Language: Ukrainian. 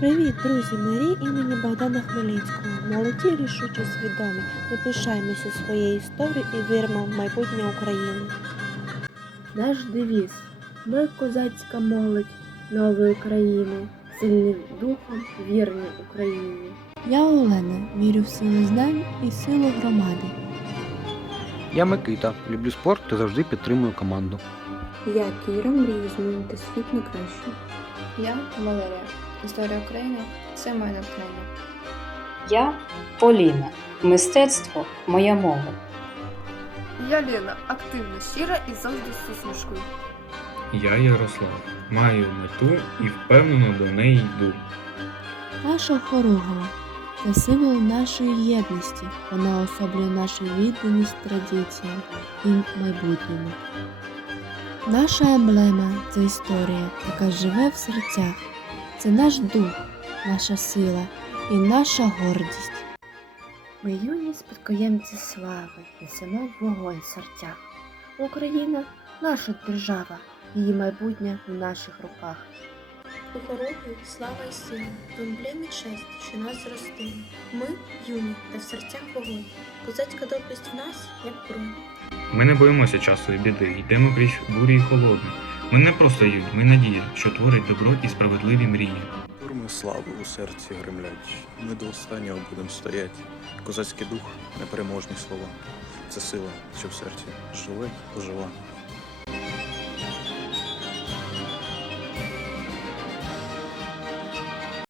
Привіт, друзі! Марі імені Богдана Хмельницького. Молоді рішучі свідомі. Ми пишаємося своєю історією і віримо в майбутнє України. Наш девіз ми козацька молодь нової країни, сильні духом, вірні Україні. Я Олена, вірю в силу знань і силу громади. Я Микита, люблю спорт та завжди підтримую команду. Я Кіра, мрію змінити світ на краще. Я Валерія. Історія України це моє натхнення. Я Поліна. Мистецтво моя мова. Я Лена, активна, щира і завжди з усмішкою. Я Ярослав. Маю мету і впевнено до неї йду. Наша хоругва це символ нашої єдності. Вона особлює нашу відданість традиціям і майбутньому. Наша емблема це історія, яка живе в серцях. Це наш дух, наша сила і наша гордість. Ми юні спадкоємці слави, несемо вогонь в серцях. Україна наша держава, її майбутнє в наших руках. У хоругві слава і сила, в емблемі честь, що нас зростила. Ми юні та в серцях вогонь. Козацька доблесть в нас, як бронь. Ми не боїмося часу і біди, йдемо крізь бурі й холодні. Ми не просто юні, ми надія, що творить добро і справедливі мрії. Турми слави у серці гремлять. Ми до останнього будемо стоять. Козацький дух, непереможні слова. Це сила, що в серці живе, пожила.